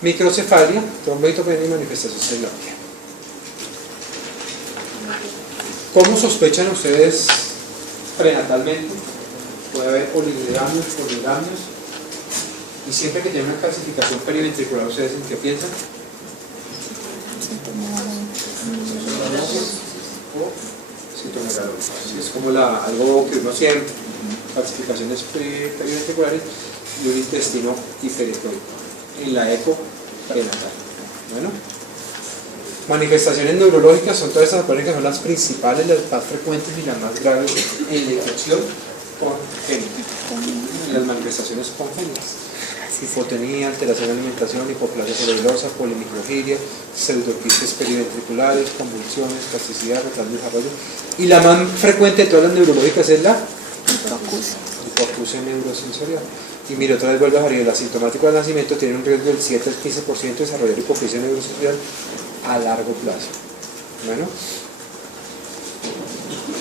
Microcefalia, tromboitopenia y manifestación celular. ¿Cómo sospechan ustedes prenatalmente? Puede haber oligamios, poligamios, y siempre que tienen una calcificación periventricular, ¿ustedes en qué piensan? Citomegalosis. Es como algo que uno siempre, calcificaciones periventriculares y un intestino hiperetóico en la eco prenatal. Bueno, manifestaciones neurológicas son todas estas que son las principales, las más frecuentes y las más graves en la infección congénita, en las manifestaciones congénitas: hipotonía, alteración de alimentación, hipoplasia cerebrosa, polimicrogiria, pseudoquistes periventriculares, convulsiones, plasticidad, retraso de desarrollo. Y la más frecuente de todas las neurológicas es la hipoacusia neurosensorial. Y mire, otra vez vuelvo a salir, el asintomático del nacimiento tiene un riesgo del 7 al 15% de desarrollar hipoacusia neurosensorial a largo plazo. Bueno,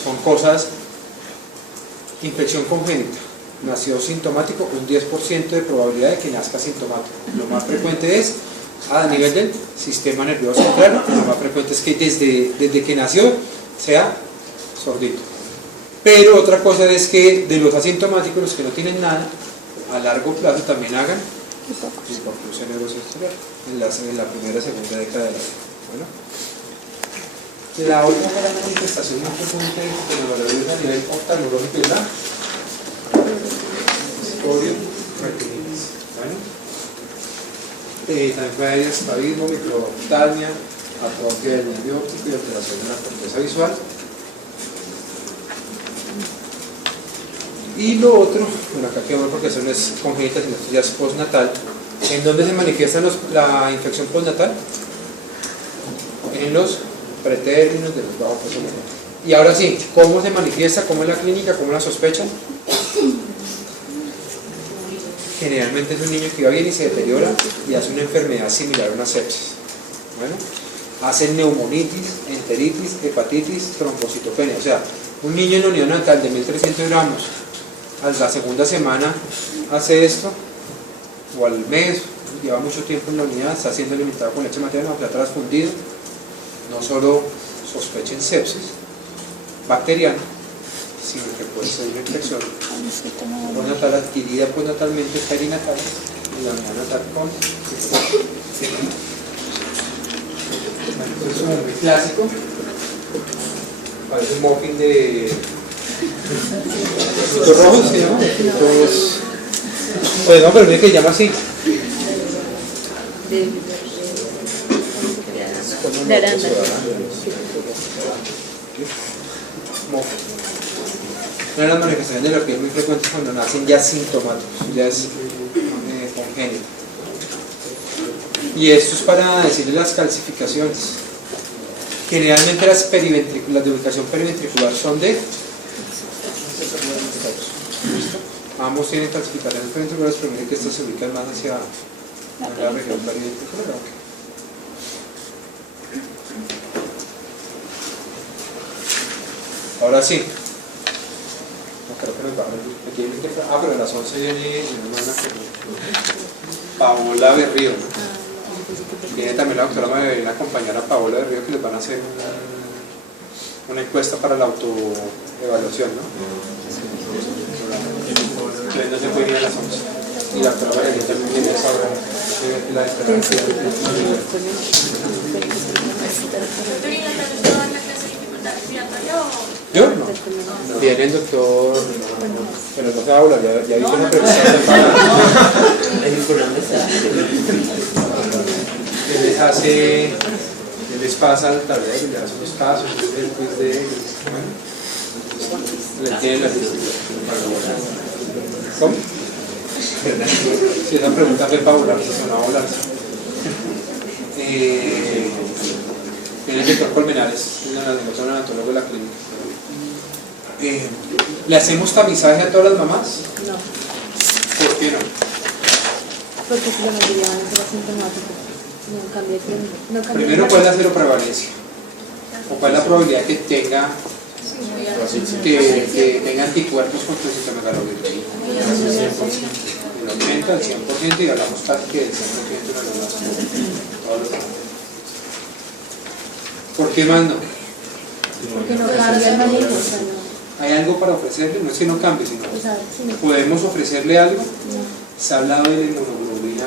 son cosas. Infección congénita, nació sintomático, un 10% de probabilidad de que nazca sintomático. Lo más frecuente es a nivel del sistema nervioso central. Lo más frecuente es que desde que nació sea sordito. Pero otra cosa es que de los asintomáticos, los que no tienen nada, a largo plazo también hagan hipoacusia neurosensorial en la primera y segunda década de la vida. Bueno, la otra gran manifestación más frecuente de neurología a nivel oftalmológico es la escleroretinitis. Bueno, también puede haber estrabismo, microoftalmia, atrofia del nervio óptico y alteración de la corteza visual. Y lo otro, bueno, acá quedó porque eso no es congénita, sino esto ya es postnatal. ¿En dónde se manifiesta la infección postnatal? En los pretérminos de los bajos pesos. Y ahora sí, ¿cómo se manifiesta? ¿Cómo es la clínica? ¿Cómo la sospechan? Generalmente es un niño que va bien y se deteriora y hace una enfermedad similar a una sepsis. Bueno, hace neumonitis, enteritis, hepatitis, trombocitopenia. O sea, un niño en la unidad neonatal de 1300 gramos a la segunda semana hace esto, o al mes, lleva mucho tiempo en la unidad, está siendo alimentado con leche materna o plata fundido. No solo sospechen sepsis bacteriana, sino que puede ser una infección postnatal adquirida postnatalmente perinatal y la unidad natal con es muy clásico, parece un muffin de frutos rojos, ¿sí, no? Pues no, pero mire que se llama así. De arándano. Una de las manifestaciones de la piel muy frecuentes cuando nacen ya sintomáticos, ya es congénito. Y esto es para decirles las calcificaciones. Generalmente las de ubicación periventricular son de ambos tienen calcificaciones periventriculares, pero miren que estas se ubican más hacia la región periventricular. Okay. Ahora sí. No creo que nos va a pero a las 11 viene Paola Berrío, ¿no? Viene también la doctora María a acompañar a Paola Berrío, que les van a hacer una encuesta para la autoevaluación, ¿no? Entonces no se puede ir a las 11. Y la doctora María también viene a esa hora la esperanza. ¿Yo? No. Viene el doctor, pero no se va a hablar, ya hizo una pregunta él les pasa al tablero, le hace unos casos, el quiz de ellos. Le entienden las ¿cómo? Si esa pregunta fue para volarse, o no volarse. Viene el doctor Colmenares, el anatólogo de la clínica. ¿Le hacemos tamizaje a todas las mamás? No. ¿Por qué no? Porque si la mayoría van a ser asintomáticos. No cambia tiempo. Primero, ¿cuál es la seropprevalencia? ¿O cuál es la probabilidad que tenga anticuerpos contra el sistema galovirus? el 80, el 100% y hablamos casi que del 100% de la relación. Todos los años. ¿Por qué más no? Porque no cambia el manejo, o sea, no. ¿Hay algo para ofrecerle? No es que no cambie, sino O sea, sí, no. podemos ofrecerle algo. No. Se ha hablado de la inmunoglobulina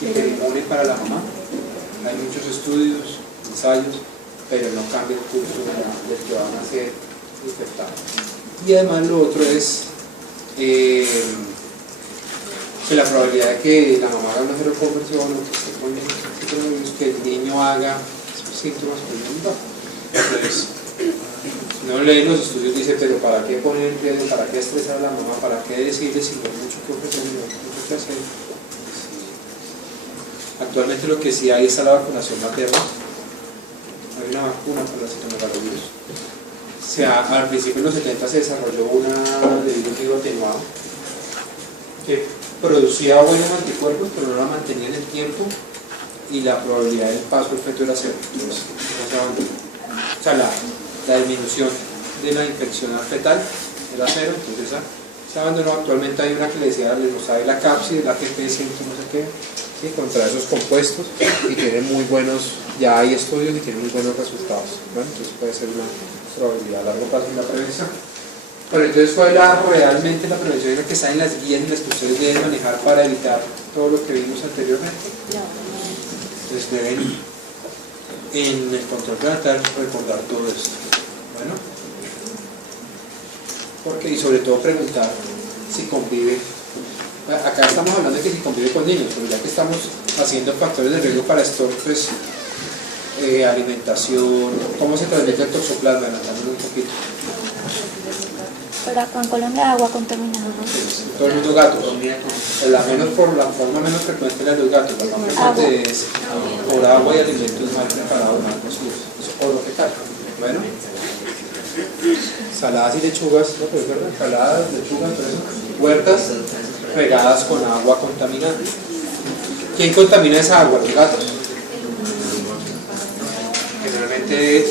hiperinmune para la mamá. Hay muchos estudios, ensayos, pero no cambia el curso del que van a ser infectados. Y además lo otro es que la probabilidad de que la mamá haga una seroconversión o que esté con el que el niño haga síntomas pues muy bajo. Entonces, no leen los estudios, dice, pero ¿para qué poner el riesgo? ¿Para qué estresar a la mamá? ¿Para qué decirle si no hay mucho que ofrecer, no hay mucho que hacer? Actualmente lo que sí hay es la vacunación materna. Hay una vacuna para la citomegalovirus. Al principio en los 70 se desarrolló una de virus vivo atenuado que producía buenos anticuerpos, pero no la mantenía en el tiempo y la probabilidad del paso del feto era cero. Entonces, no se abandonó. O sea, la disminución de la infección fetal era cero, entonces se abandonó. Actualmente hay una que le decía, le sabe la cápside, el AGP 100, no sé qué, ¿sí? Contra esos compuestos y tiene muy buenos, ya hay estudios y tiene muy buenos resultados. Bueno, entonces puede ser una probabilidad a largo plazo en la prevención. Bueno, entonces ¿cuál es realmente la prevención? Es la que está en las guías en las que ustedes deben manejar para evitar todo lo que vimos anteriormente. Entonces deben en el control prenatal recordar todo esto. Bueno, porque y sobre todo preguntar si convive. Acá estamos hablando de que si convive con niños, pero ya que estamos haciendo factores de riesgo para esto, pues alimentación, cómo se transmite el toxoplasma, hablándolo un poquito. Pero acá en Colombia agua contaminada. Todo el mundo gatos. La forma menos frecuente de los gatos, la más frecuente es por agua y alimentos mal preparados, mal cocidos. O lo que tal. Bueno, saladas y lechugas, no, pero es verdad, saladas, lechugas, huertas regadas con agua contaminada. ¿Quién contamina esa agua? Los gatos. Generalmente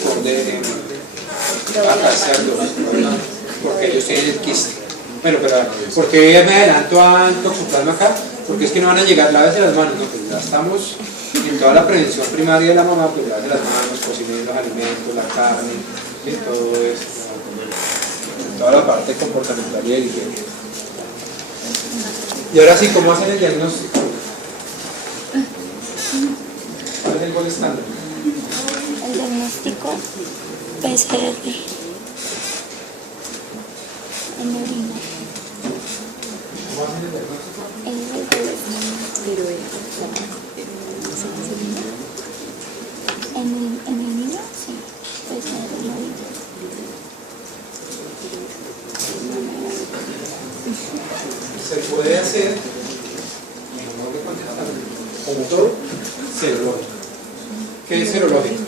acá cerdos, ¿verdad? Porque ellos tienen el quiste. Bueno, pero ¿por qué me adelanto a toxoplasma acá? Porque es que no van a llegar, lávese las manos, ¿no? Pues ya estamos en toda la prevención primaria de la mamá, pues lávese las manos, cocinen los alimentos, la carne, ¿sí? Todo eso, toda la parte comportamental y de higiene. Y ahora sí, ¿cómo hacen el diagnóstico? ¿Cuál es el gol estándar? El diagnóstico PCR en orina. ¿Cómo hacen el diagnóstico? Es el gol estándar. Pero ¿En el niño? Sí. PCR en orina. Se puede hacer, como todo, serológico. ¿Qué es serológico?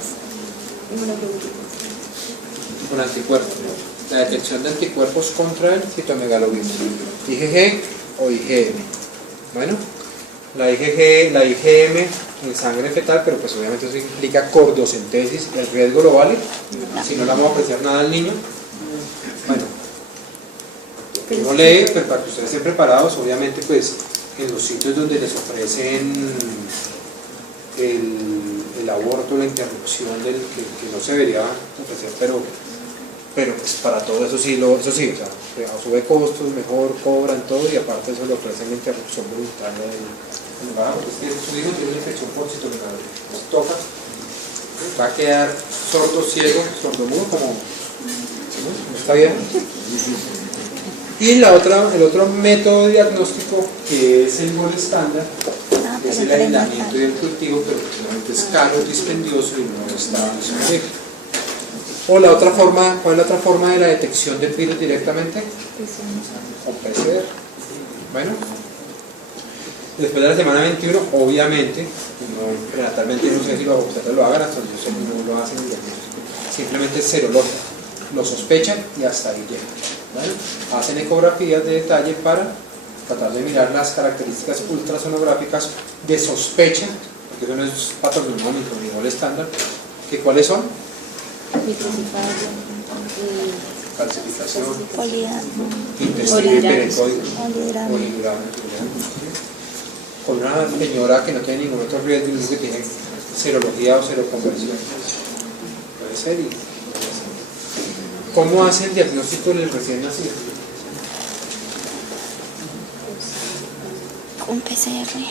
Con anticuerpos. La detección de anticuerpos contra el citomegalovirus. IgG o IgM. Bueno, la IgM en sangre fetal, pero pues obviamente eso implica cordocentesis. ¿El riesgo lo vale? Si no le vamos a ofrecer nada al niño. Bueno, uno lee, pues para que ustedes estén preparados, obviamente pues en los sitios donde les ofrecen el aborto, la interrupción del que no se debería ofrecer, pero pues para todo eso sí, o sea, sube costos, mejor cobran todo y aparte eso le ofrecen la interrupción voluntaria del embarazo. Es que su hijo tiene una infección por citomegalovirus, pues toca, va a quedar sordo, ciego, sordomudo, como ¿no? ¿Está bien? Y el otro método diagnóstico que es el gol estándar es el aislamiento y el cultivo, pero realmente es caro, dispendioso y no está disponible. O la otra forma, ¿cuál es la otra forma de la detección del virus directamente? Con PCR. Bueno, después de la semana 21, obviamente, prenatalmente no sé si ustedes lo hagan, hasta yo sé que no lo hacen, simplemente es serológico. Lo sospechan y hasta ahí llegan. ¿Vale? Hacen ecografías de detalle para tratar de mirar las características ultrasonográficas de sospecha, porque eso no es patognomónico ni gol estándar, que ¿cuáles son? calcificación, Polidrama. intestino Polidramis. hiperecóico, Polidrama. polidrama, con una señora que no tiene ningún otro riesgo, dice que tiene serología o seroconversión. Puede ser. ¿Cómo hace el diagnóstico del recién nacido? Con PCR.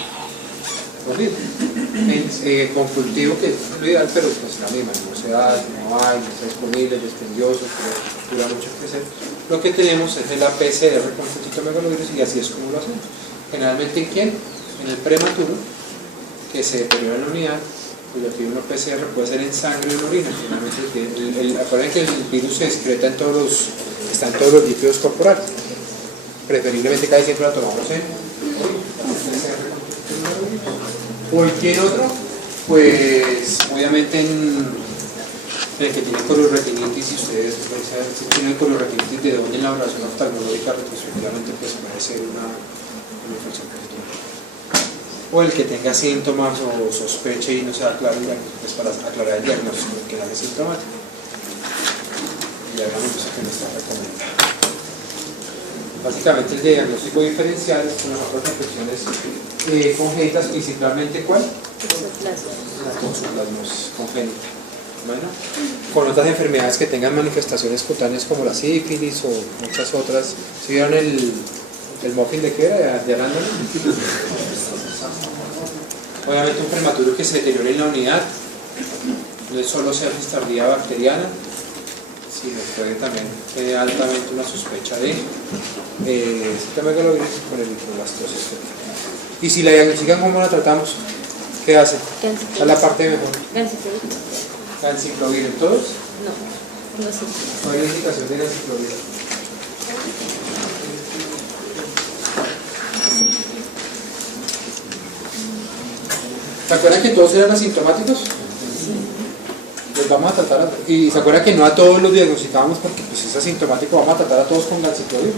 Con cultivo, que es lo ideal, pero pues la misma, no se da, no hay, no está disponible, es dispendioso, pero dura mucho crecer. Lo que tenemos es la PCR con cytomegalovirus y así es como lo hacemos. Generalmente, ¿en quién? En el prematuro, que se deteriora en la unidad, cuyo tipo de PCR puede ser en sangre o en orina. Generalmente, acuérdense que el virus se excreta en está en todos los líquidos corporales. Preferiblemente casi siempre la tomamos en cualquier otro, pues obviamente en el que tiene coloretinitis, si ustedes saben si tienen coloretinitis de dónde en la oración oftalmológica retrospectivamente pues puede ser una infección positiva. O el que tenga síntomas o sospeche y no sea claro, pues para aclarar el diagnóstico, que no es sintomático. Y ya veamos eso que nos está recomendando. Básicamente el diagnóstico diferencial con las otras infecciones congénitas, principalmente ¿cuál? La toxoplasmosis congénita. Bueno, con otras enfermedades que tengan manifestaciones cutáneas como la sífilis o muchas otras. ¿Sí vieron el muffin de qué era? ¿De arándano? Obviamente un prematuro que se deteriore en la unidad, no es solo sepsis tardía bacteriana, sino puede también tener altamente una sospecha de cytomegalovirus con eritroblastosis. Y si la diagnostican, ¿cómo la tratamos? ¿Qué hace? A la parte mejor. ¿Ganciclovir en todos? No sé. No hay indicación de ganciclovir. ¿Se acuerdan que todos eran asintomáticos? Los vamos a tratar y se acuerdan que no a todos los diagnosticábamos porque pues es asintomático, vamos a tratar a todos con ganciclovir.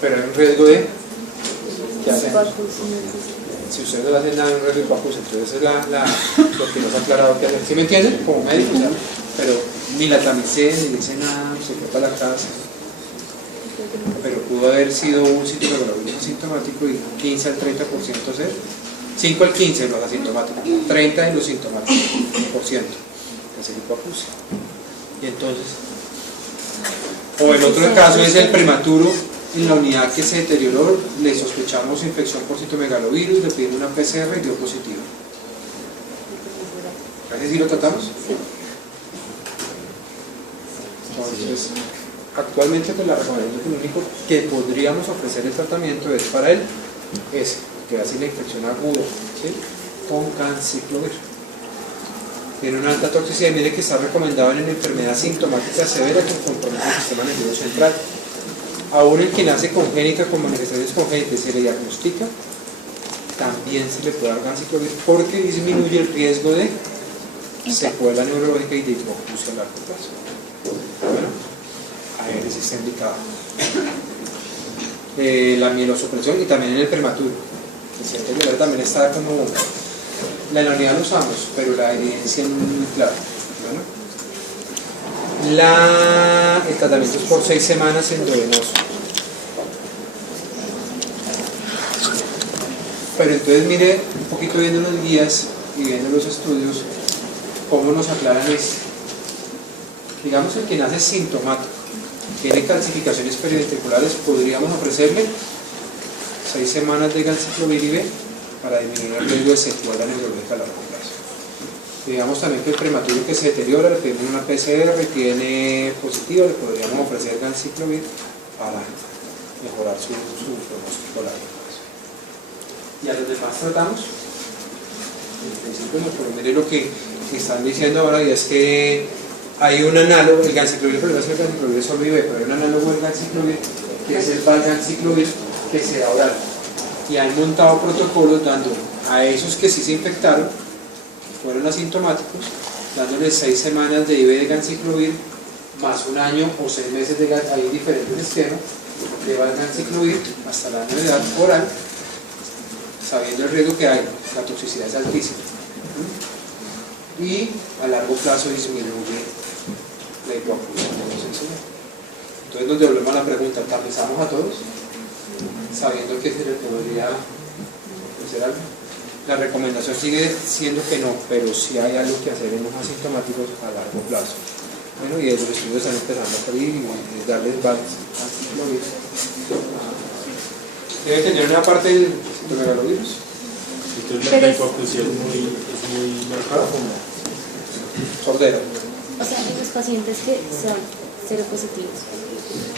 Pero hay un riesgo de ¿qué hacemos? Si ustedes no hacen nada, hay un riesgo de coacusia. Entonces es lo que nos ha aclarado que hacer. ¿Sí me entienden? Como médico, ¿sabes? Pero ni la tamicé, ni dice nada, se fue para la casa. Pero pudo haber sido un cytomegalovirus asintomático y 15 al 30% ser 5 al 15 los asintomáticos, 30 en los sintomáticos, por ciento, que es el hipoacusia. Y entonces, o el otro caso es el prematuro en la unidad que se deterioró, le sospechamos infección por cytomegalovirus, le pedimos una PCR y dio positivo. ¿Así sí lo tratamos? Sí. Entonces, actualmente pues la recomendación único que podríamos ofrecer el tratamiento es para él, que va a ser la infección aguda, ¿sí? Con ganciclovir. Tiene una alta toxicidad y mire que está recomendado en una enfermedad sintomática severa que compromete el sistema nervioso central. Aún el que nace congénita con manifestaciones congénitas se le diagnostica, también se le puede dar ganciclovir porque disminuye el riesgo de secuela neurológica y de hipoacusia a largo plazo. Bueno, a él sí está indicado. La mielosupresión y también en el prematuro. El ciento también está como la unidad lo usamos, pero la evidencia es muy clara. Bueno, el tratamiento es por 6 semanas endovenoso. Pero entonces mire un poquito viendo los guías y viendo los estudios cómo nos aclaran esto. Digamos el que nace sintomático, tiene calcificaciones periventriculares, podríamos ofrecerle 6 semanas de ganciclovir IV para disminuir el riesgo de secuela neurológica a largo plazo. Digamos también que el prematuro que se deteriora, le pedimos una PCR, tiene positiva, le podríamos ofrecer ganciclovir para mejorar su pronóstico a largo plazo. Y a los demás tratamos, en principio, pero mire lo que están diciendo ahora, y es que hay un análogo, el ganciclovir, pero no es el ganciclovir solo IV, pero hay un análogo del ganciclovir, que es el valganciclovir, que se da oral. Y han montado protocolos dando a esos que sí se infectaron, fueron asintomáticos, dándoles 6 semanas de IV de ganciclovir, más 1 año o 6 meses de hay diferentes esquemas de valganciclovir hasta el año de edad oral, sabiendo el riesgo que hay, la toxicidad es altísima. Y a largo plazo disminuye la hipoacusia, como se enseñó. Entonces nos devolvemos a la pregunta, ¿tapizamos a todos? Sabiendo que se le podría hacer algo. La recomendación sigue siendo que no, pero sí hay algo que hacer en los asintomáticos a largo plazo. Bueno, y los estudios están empezando a salir y darles balas al debe tener una parte del citomegalovirus. Entonces la hipoacusia es muy profunda. Sordero. O sea, en los pacientes que son seropositivos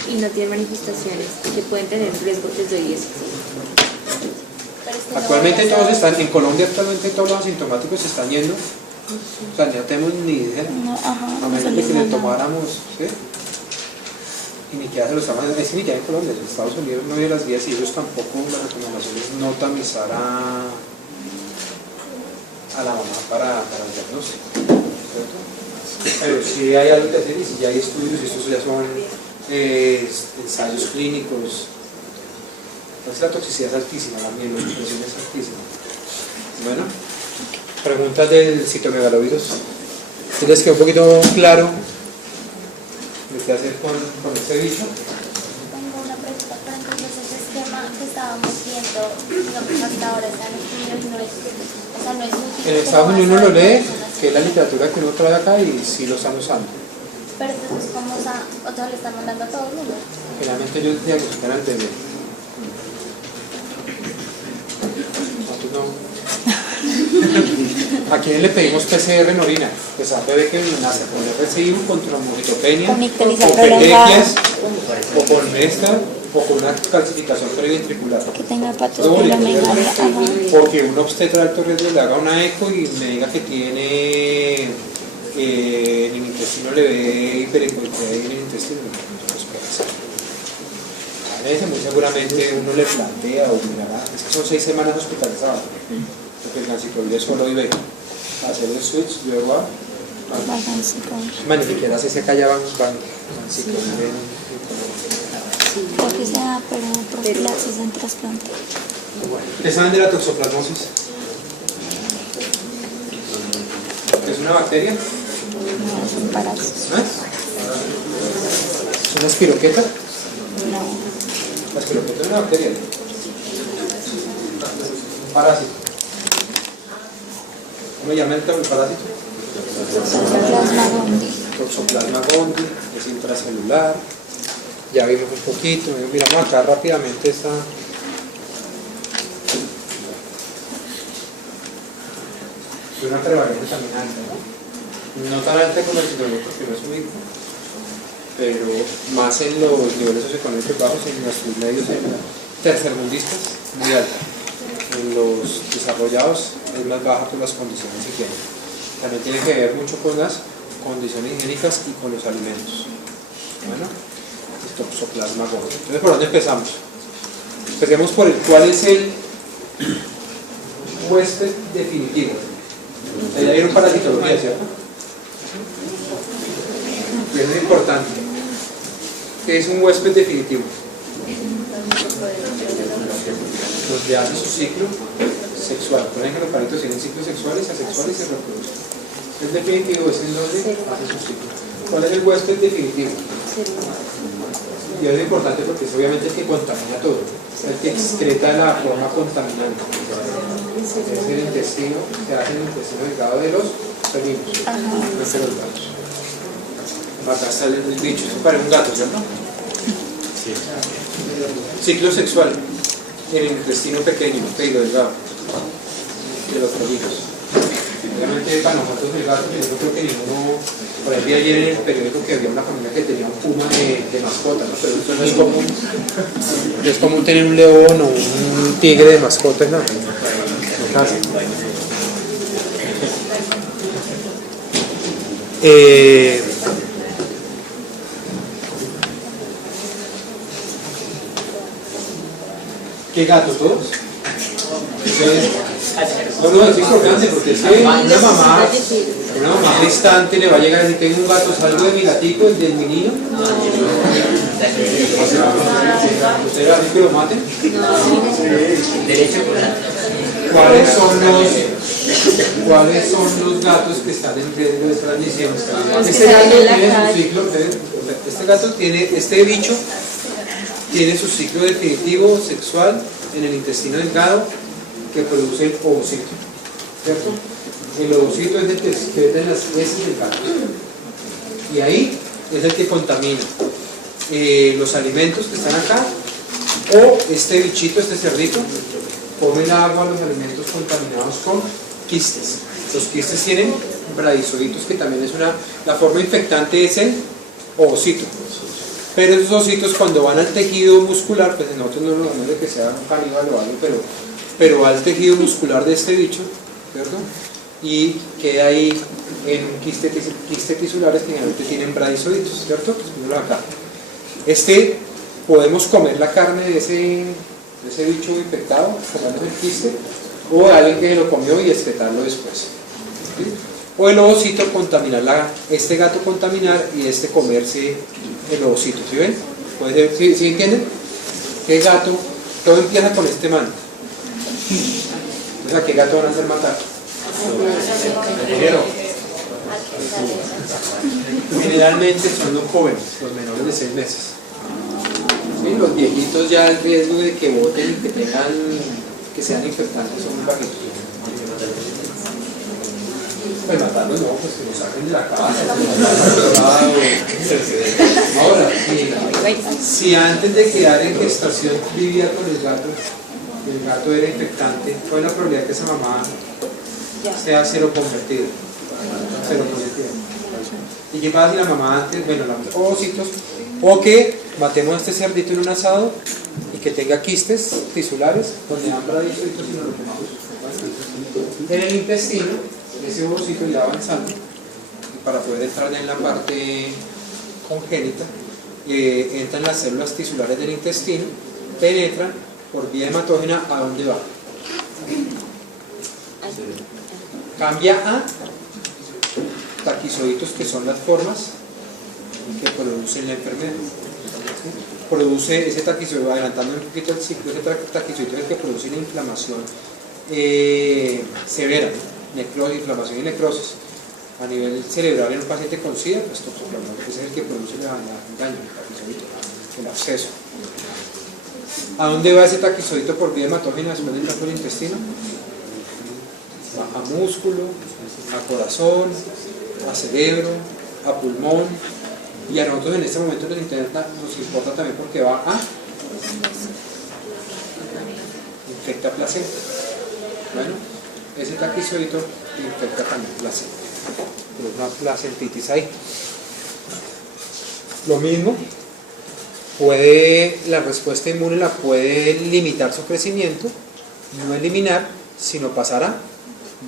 y no tienen manifestaciones, que pueden tener riesgo desde 10. Actualmente todos están, en Colombia actualmente todos los asintomáticos se están yendo. O sea, no tenemos ni idea. No, ajá, A menos de que le tomáramos, ¿sí? Y ni siquiera se lo estamos haciendo, es que ni siquiera en Colombia, en Estados Unidos no hay las guías y ellos tampoco, la recomendación es no tamizar a la mamá para el diagnóstico, ¿cierto? Pero si hay algo que hacer y si ya hay estudios, y estos ya son ensayos clínicos, entonces la toxicidad es altísima, la mielopresión es altísima. Bueno, preguntas del citomegalovirus. ¿Sí les quedó un poquito claro de qué hacer con este bicho? Tengo una pregunta, pero entonces ese esquema que estábamos viendo, digamos, hasta ahora está en estudios, no es, o sea, no es útil. En Estados Unidos uno lo lee, que es la literatura que uno trae acá y sí lo están usando. Pero entonces, ¿cómo o sea, le están mandando a todo el mundo? Generalmente ellos diagnostican al bebé. Nosotros no. ¿A quién le pedimos PCR en orina? Pues al bebé que nace con RCI, con trombocitopenia, Con con ictericia petequias, o con esta, o con una calcificación periventricular. Que tenga hepatomegalia, ajá. Porque un obstetra de alto riesgo le haga una eco y me diga que tiene en el intestino le ve hipericoidea en el intestino. A veces muy seguramente uno le plantea o mirará, es que son 6 semanas hospitalizadas, porque el ganciclovir solo vive hacer el switch, luego a ni siquiera se callaban ganciclovir en Creo que sea, pero profilaxis en trasplante. ¿Qué saben de la toxoplasmosis? ¿Es una bacteria? No, es un parásito. ¿Es una espiroqueta? No. La espiroqueta es una bacteria. Un parásito. ¿Cómo llama el parásito? Toxoplasma gondii. Toxoplasma gondii, es intracelular. Ya vimos un poquito, miramos acá rápidamente esta. Es una prevalencia también alta, ¿no? No tan alta como el citomegalovirus porque no es muy, pero más en los niveles socioeconómicos bajos, en los medios tercermundistas, muy alta. En los desarrollados es más baja por las condiciones higiénicas. También tiene que ver mucho con las condiciones higiénicas y con los alimentos. Bueno, toxoplasma gondii. Entonces, ¿por dónde empezamos? Empecemos por cuál es el huésped definitivo. Ya vieron parasitología, ¿cierto? Y eso es importante. ¿Qué es un huésped definitivo? Donde hace su ciclo sexual. Por ejemplo, los paritos tienen ciclos sexuales, asexuales y se reproducen. El definitivo es en donde hace su ciclo. ¿Cuál es el huésped definitivo? Y es importante porque es obviamente el que contamina todo, el que excreta la forma contaminante. Es el intestino, se hace en el intestino delgado de los felinos, no de los gatos. Acá está el bicho, eso parece un gato, ¿cierto? Sí. Ciclo sexual en el intestino pequeño, delgado, de los felinos. Obviamente para nosotros el gato, yo no creo que ninguno, por ahí vi ayer en el periódico que había una familia que tenía un puma de mascota, ¿no? Pero eso no es común. No es común tener un león o un tigre de mascota, ¿no? No pasa. ¿Qué gatos todos? No, es importante porque es que una mamá distante le va a llegar a decir: tengo un gato, salgo de mi gatico, el del menino. ¿Usted va a decir que lo maten? ¿Cuáles son los ¿Cuáles son los gatos que están en riesgo de transmisión? Los que Este salen gato en la tiene su calle. ciclo, este bicho tiene su ciclo definitivo sexual en el intestino delgado que produce el ovocito, ¿cierto? El ovocito es el que queda en las heces del gato y ahí es el que contamina los alimentos que están acá, o este bichito, este cerdito, come el agua, los alimentos contaminados con quistes. Los quistes tienen bradizoitos, que también es la forma infectante es el ovocito. Pero esos ovocitos cuando van al tejido muscular, pues nosotros no nos vamos de que sea un caníbal o algo, pero va al tejido muscular de este bicho, ¿cierto? Y queda ahí en quistes tisulares que generalmente tienen bradizoitos, ¿cierto? Pues mírenlo acá. Podemos comer la carne de ese bicho infectado, comernos el quiste, o de alguien que se lo comió y excretarlo después. ¿Sí? O el ovocito contaminar, este gato contaminar y comerse el ovocito, ¿sí ven? ¿Puede ser? ¿Sí entienden? ¿Qué gato? Todo empieza con este man. Entonces, ¿a qué gato van a hacer matar? Generalmente son los jóvenes, los menores de 6 meses. ¿Sí? Los viejitos ya el riesgo de que boten y que sean infectantes son muy bajitos. Pues matarlos no, pues que los saquen de la casa, Ahora, si antes de quedar en gestación vivía con el gato era infectante, ¿cuál es la probabilidad que esa mamá sea cero convertida? Cero convertida. ¿Y qué pasa si la mamá antes, bueno, los ovocitos, o que matemos a este cerdito en un asado y que tenga quistes tisulares donde dan bradizoitos y nos lo comamos? En el intestino, ese ovocito ya avanzando, y para poder entrar ya en la parte congénita, entran las células tisulares del intestino, penetran por vía hematógena. ¿A dónde va? Cambia a taquizoitos, que son las formas que producen la enfermedad. Produce ese taquizoide, adelantando un poquito el ciclo, ese taquizoide es el que produce una inflamación severa, inflamación y necrosis a nivel cerebral en un paciente con SIDA, pues toxoplasmosis es el que produce el daño, el taquizoide, el absceso. ¿A dónde va ese taquizoide por vía hematógena después del tracto del intestino? Va a músculo, a corazón, a cerebro, a pulmón, y a nosotros en este momento nos importa también porque va a infecta placenta. Bueno, ese taquizoide infecta también placenta, pero una placentitis ahí. Lo mismo, la respuesta inmune la puede limitar su crecimiento, no eliminar, sino pasar a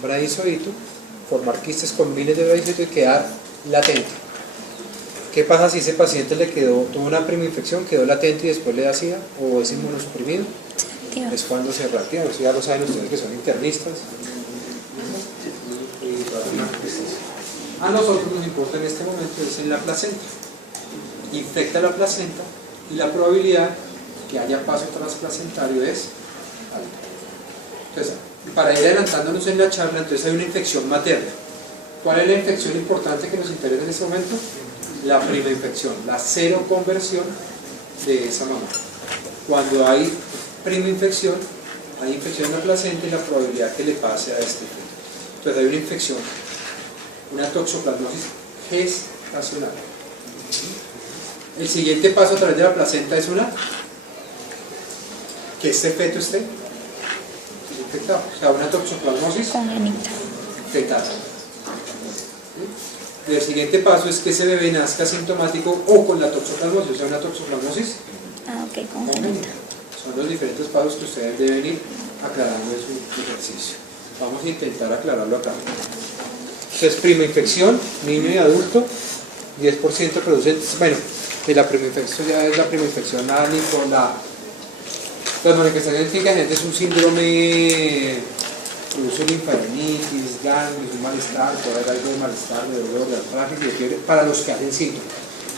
bradizoito, formar quistes con miles de bradizoitos y quedar latente. ¿Qué pasa si ese paciente tuvo una prima-infección, quedó latente y después le da SIDA o es inmunosuprimido? Es cuando se reactiva. Eso ya lo saben ustedes que son internistas. A nosotros nos importa en este momento es en la placenta. Infecta la placenta y la probabilidad que haya paso transplacentario es alta. Entonces, para ir adelantándonos en la charla, entonces hay una infección materna. ¿Cuál es la infección importante que nos interesa en este momento? La prima infección, la cero conversión de esa mamá. Cuando hay prima infección, hay infección en la placenta y la probabilidad que le pase a este feto. Entonces hay una infección, una toxoplasmosis gestacional. El siguiente paso a través de la placenta es que este feto esté infectado, o sea, una toxoplasmosis fetal. Y el siguiente paso es que ese bebé nazca asintomático o con la toxoplasmosis, o sea, una toxoplasmosis congénita. Son los diferentes pasos que ustedes deben ir aclarando en su ejercicio. Vamos a intentar aclararlo acá. Entonces, prima infección, niño y adulto, 10% producen, bueno, la prima infección ya es la prima infección las manifestaciones clínicas es un síndrome, produce linfadenitis, ganglios, un malestar, puede haber algo de malestar, de dolor, de artralgia y de fiebre para los que hacen síntomas,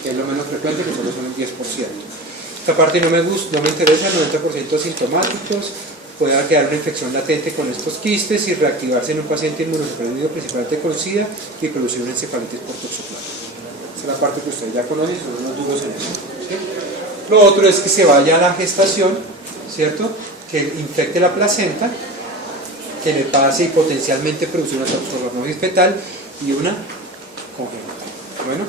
que es lo menos frecuente, que solo son el 10%. Esta parte no me interesa, el 90% asintomáticos, pueda quedar una infección latente con estos quistes y reactivarse en un paciente inmunosuprimido principalmente con SIDA y producir una encefalitis por toxoplasma. Esa es la parte que ustedes ya conocen, son unos duros en eso, ¿sí? Lo otro es que se vaya a la gestación, ¿cierto? Que infecte la placenta, que le pase y potencialmente producir una toxoplasmosis fetal y una congenital. Bueno,